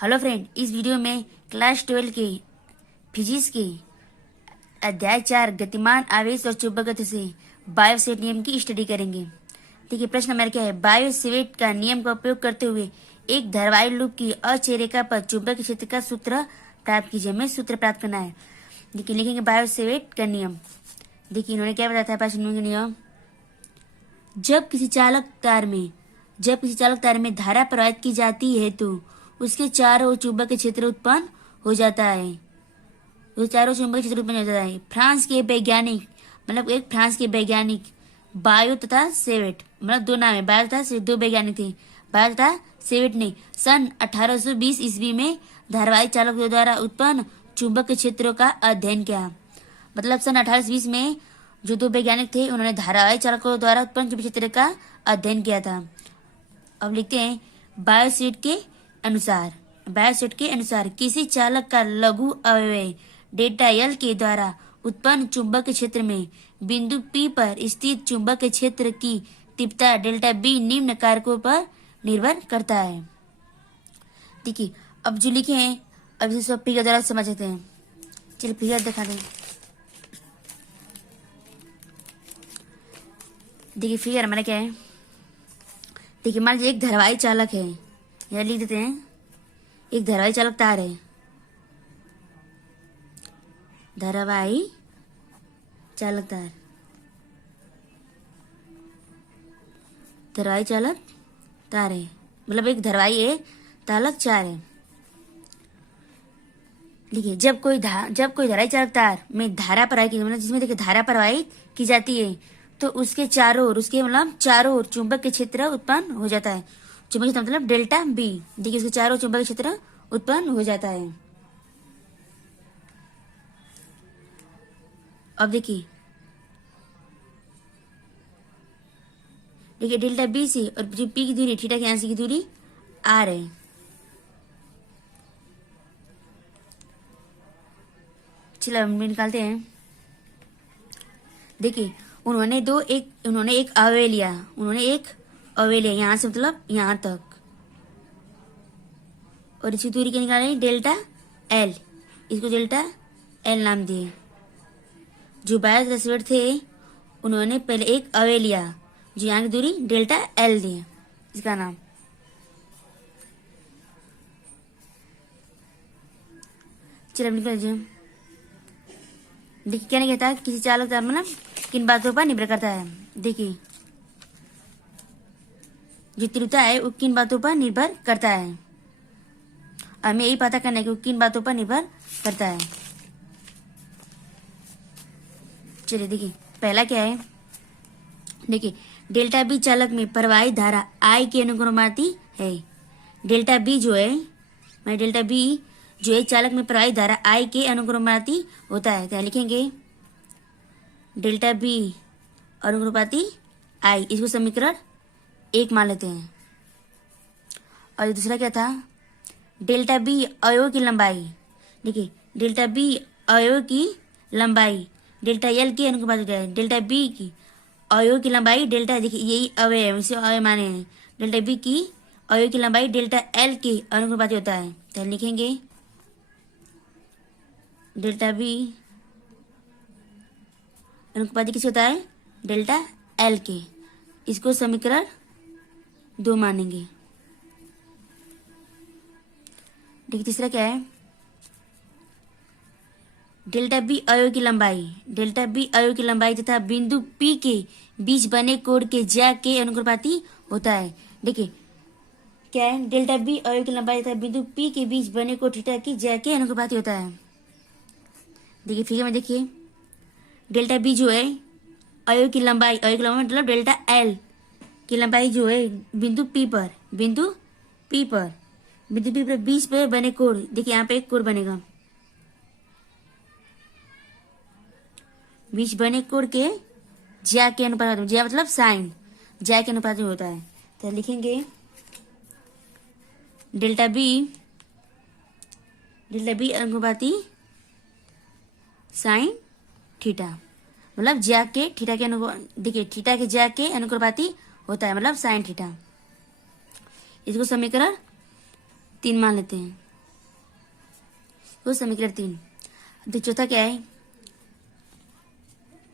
Hello friend, इस video में class 12 के फिजिक्स के अध्याय 4 गतिमान आवेश और चुंबक गति से बायोसेट नियम की स्टडी करेंगे। देखिए प्रश्न नंबर क्या है। बायोसेट का नियम का उपयोग करते हुए एक धारवाही लूप की अक्षरेखा पर चुंबकीय क्षेत्र का सूत्र प्राप्त कीजिए। हमें सूत्र प्राप्त करना है। देखिए लिखेंगे बायोसेट का नियम। देखिए इन्होंने क्या बताया था बायोसेट का नियम। जब किसी चालक तार में धारा प्रवाहित की जाती है तो उसके चारों ओर चुंबकीय क्षेत्र उत्पन्न हो जाता है। फ्रांस के वैज्ञानिक बायो तथा सेवेट, मतलब दो नाम है, बायो तथा सेवेट, दो वैज्ञानिक थे। बायो तथा सेवेट ने सन 1820 ईस्वी में धारावाही चालकों द्वारा उत्पन्न चुंबकीय क्षेत्रों का अध्ययन किया। मतलब सन 1820 में जो दो वैज्ञानिक थे उन्होंने धारावाही चालकों द्वारा उत्पन्न चुंबकीय क्षेत्र का अध्ययन किया था। अब लिखते हैं बायोसेट के अनुसार किसी चालक का लघु अवयव डेल्टा एल के द्वारा उत्पन्न चुंबकीय क्षेत्र में बिंदु P पर स्थित चुंबकीय क्षेत्र की तीव्रता डेल्टा B निम्न कारकों पर निर्भर करता है। देखिए अब जो लिखे हैं अब इसे सब फिगर द्वारा समझते हैं। चलिए फिगर दिखा दें। देखिए फिगर हमारा क्या है। देखिए मान लीजिए एक धारावाही चालक है, यह लिख देते हैं। एक धारावाही चालक तार है, धारावाही चालक तार, धारावाही चालक तार है, मतलब एक धारावाही है चालक चार है। देखिए जब कोई धारावाही चालक तार में धारा प्रवाहित मतलब जिसमें देखिए धारा प्रवाहित की जाती है तो उसके चारों ओर चुंबकीय क्षेत्र उत्पन्न हो जाता है। चुंबकीय क्षेत्र मतलब डेल्टा बी। देखिए इसके चारों चुंबकीय क्षेत्र उत्पन्न हो जाता है। अब देखिए डेल्टा बी से और जो पी की दूरी थीटा के आंसर की दूरी आर है। चलो हम निकालते हैं। देखिए उन्होंने एक अवयव लिया, यहाँ से मतलब यहाँ तक, और इसकी दूरी क्या निकाले डेल्टा एल, इसको डेल्टा एल नाम दिए। जो बायोसेट थे उन्होंने पहले एक अवयव लिया जो यहाँ की दूरी डेल्टा एल दी, इसका नाम। चलो निकल जाए। देखिए क्या नहीं कहता किसी चालक तार मतलब किन बातों पर निर्भर करता है। देखिए जो तीव्रता है वो किन बातों पर निर्भर करता है। हमें यही पता करना है कि वो किन बातों पर निर्भर करता है। चलिए देखिए पहला क्या है। देखिए डेल्टा बी चालक में प्रवाहित धारा आई के अनुक्रमाती है। डेल्टा बी जो है चालक में प्रवाहित धारा आई के अनुक्रमाती होता है। क्या लिखेंगे डेल्टा बी अनुक्रमाती आई, इसको समीकरण 1 मान लेते हैं। और दूसरा क्या था डेल्टा बी अवयव की लंबाई। देखिए डेल्टा बी अवयव की लंबाई डेल्टा एल के अनुक्रमाती है। डेल्टा बी की अवयव की लंबाई डेल्टा, देखिए यही अवयव इसे अवयव माने हैं। डेल्टा बी की अवयव की लंबाई डेल्टा एल के अनुक्रमाती होता है। तो लिखेंगे डेल्टा बी अनुपाती किसे होता है डेल्टा एल के, इसको समीकरण 2 मानेंगे। देखिए तीसरा क्या है डेल्टा बी अवयव की लंबाई तथा बिंदु P के बीच बने कोण के ज्या के अनुपाती होता है। देखिए क्या है डेल्टा बी अवयव की लंबाई तथा बिंदु P के बीच बने कोण थीटा की ज्या के अनुपाती होता है। देखिए फिगर में देखिए डेल्टा बी जो है अवयव की लंबाई मतलब डेल्टा एल की लंबाई जो है बिंदु P पर बीच पे बने कोण। देखिए यहाँ पे एक कोण बनेगा, बीच बने कोण के ज्या के अनुपात, ज्या मतलब साइन, ज्या के अनुपात में होता है। तो लिखेंगे डेल्टा बी अनुपाती साइन थीटा, मतलब ज्या के थीटा के देखिए थीटा के ज्या के अनुपाती होता है, मतलब साइन थीटा। इसको समीकरण 3 मान लेते हैं। वो समीकरण 3। तो चौथा क्या है,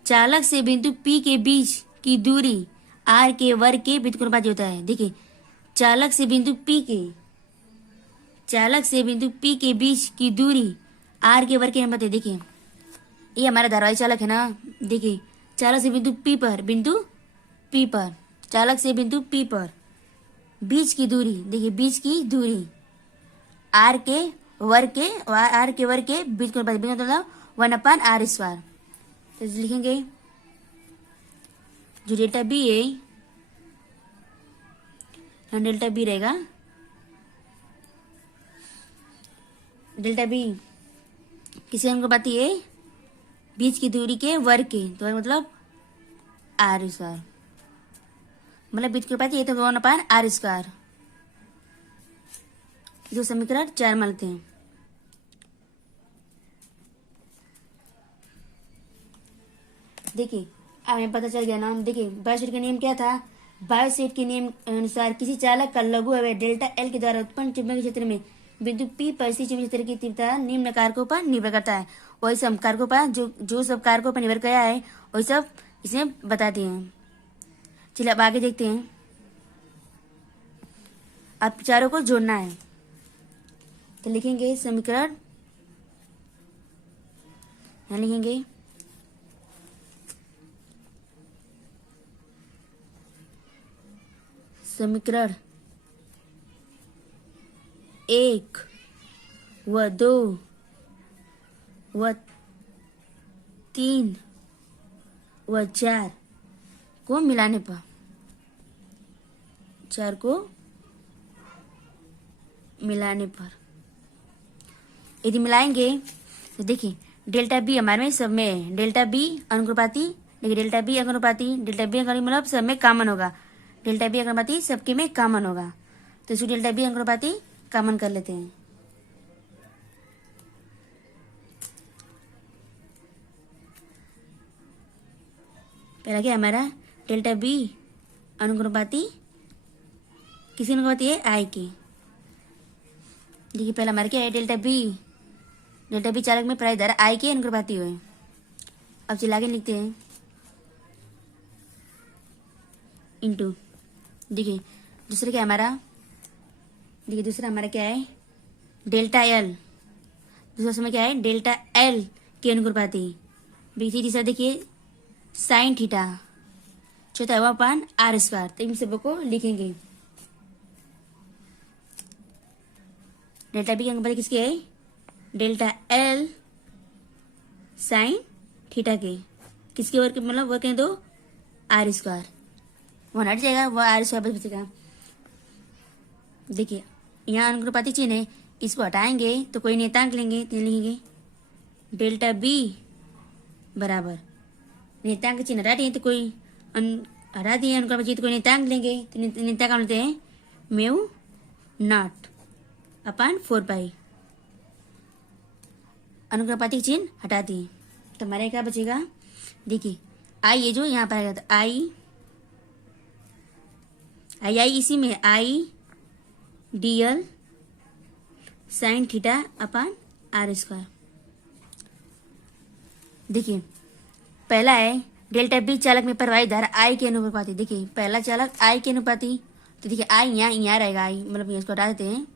चालक से बिंदु P के बीच की दूरी R के वर्ग के व्युत्क्रमानुपाती होता है। देखिए चालक से बिंदु P के बीच की दूरी R के वर्ग के अनुपाती। देखिए ये हमारा धारावाही चालक है ना। देखिए चालक से बिंदु P पर चालक से बिंदु P पर बीच की दूरी, देखिए बीच की दूरी R के वर्ग के बीच मतलब 1/r²। तो लिखेंगे जो डेल्टा बी है, डेल्टा बी रहेगा, डेल्टा बी किसी अनुपाती है बीच की दूरी के वर्ग के, तो मतलब r², मतलब बीच की अनुपाती है तो 1/r²। जो समीकरण 4 मानते हैं। देखिए अब हमें पता चल गया ना। देखिए बायोसेट का नियम क्या था, बायोसेट के नियम अनुसार किसी चालक का लघु अवयव डेल्टा एल के द्वारा उत्पन्न चुंबकीय क्षेत्र में बिंदु P पर स्थित चुंबकीय क्षेत्र की तीव्रता निम्न कारकों पर निर्भर करता है। वही सब कारकों पर जो सब कारकों पर निर्भर किया है वही सब इसमें बताते हैं। चलिए अब आगे देखते हैं। अब चारों को जोड़ना है तो लिखेंगे समीकरण, यहाँ लिखेंगे समीकरण 1 व 2 व 3 व 4 को मिलाने पर, 4 को मिलाने पर यदि मिलाएंगे तो देखिए डेल्टा बी हमारे में सब में है, डेल्टा बी अनुपाती, देखिए डेल्टा बी अनुपाती मतलब सब में कॉमन होगा, डेल्टा बी अनुपाती सबके में कॉमन होगा। तो इसको डेल्टा बी अनुपाती कॉमन कर लेते हैं। पहला क्या हमारा डेल्टा बी अनुपाती किसी अनुपाती है आई की। देखिए पहला हमारा क्या है डेल्टा बी चालक में प्राय धारा आई के अनुपाती हुए। अब चला के लिखते हैं इंटू, देखिए दूसरा क्या हमारा, देखिए दूसरा हमारा क्या है डेल्टा एल, दूसरा समय क्या है डेल्टा एल के अनुपाती। तीसरा देखिए साइन थीटा, चौथा है 1/r²। तो इन सबों को लिखेंगे। डेल्टा बी के अनुपाती किसके है, डेल्टा एल साइन थीटा के, किसके वर्ग मतलब वर्ग कहें तो r², वन हट जाएगा, वह r² बचेगा। देखिए यहाँ अनुपाती चिन्ह है, इसको हटाएंगे तो कोई नियतांक लेंगे तो लिखेंगे डेल्टा बी बराबर, नियतांक चिन्ह हटा दिए तो कोई हटा दिए अनुपाती तो कोई नियतांक लेंगे तो नियतांक हम लेते हैं म्यू नॉट अपान 4 अनुपाती चिन्ह हटा दिए तो हमारे क्या बचेगा। देखिए आई ये जो यहाँ पर आएगा तो आई इसी में I dl sine theta upon r²। देखिए पहला है डेल्टा बी चालक में प्रवाहित धारा आई के अनुपाती। देखिए पहला चालक आई के अनुपाती, तो देखिए आई यहाँ रहेगा, आई मतलब इसको हटा देते हैं,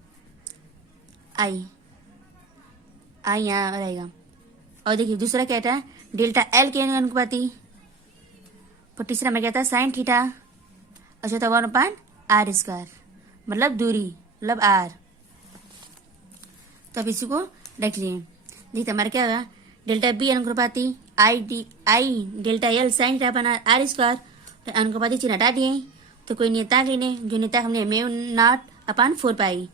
आई यहाँ रहेगा। और देखिए दूसरा क्या था डेल्टा एल के अनुपाती, और तीसरा में क्या था साइन थीटा, और चौथा 1/r² मतलब दूरी मतलब r। तो अब इसी को रख लिए। देखिए हमारा क्या होगा डेल्टा बी अनुपाती आई डेल्टा एल साइन थीटा अपन r²। तो अनुपाती चिन्ह हटा दिए तो कोई नियतांक लेने, जो नियतांक हमने म्यू नॉट अपान 4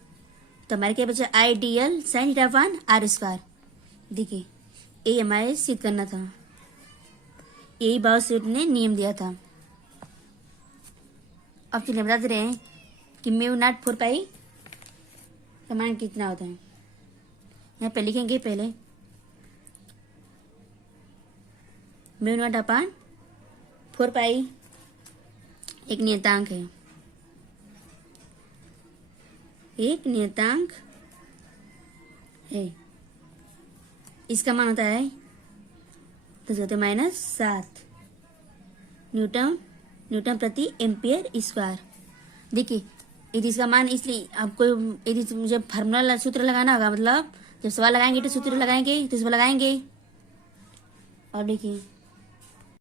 तो हमारे क्या बचा I D L sine theta upon r²। देखिए ये हमारे सिद्ध करना था, यही बायोसेट ने नियम दिया था। अब चलिए बता दे रहे हैं कि म्यू नॉट 4 का मान कितना होता है। यहाँ पे लिखेंगे पहले म्यू नॉट अपान 4 एक नियतांक है, एक नियतांक है इसका मान होता है तो होते -7 न्यूटन न्यूटन प्रति एम्पियर स्क्वायर। देखिए यदि इसका मान, इसलिए आपको यदि जब फार्मूला सूत्र लगाना होगा, मतलब जब सवाल लगाएंगे तो सूत्र लगाएंगे, तो इसमें लगाएंगे। और देखिए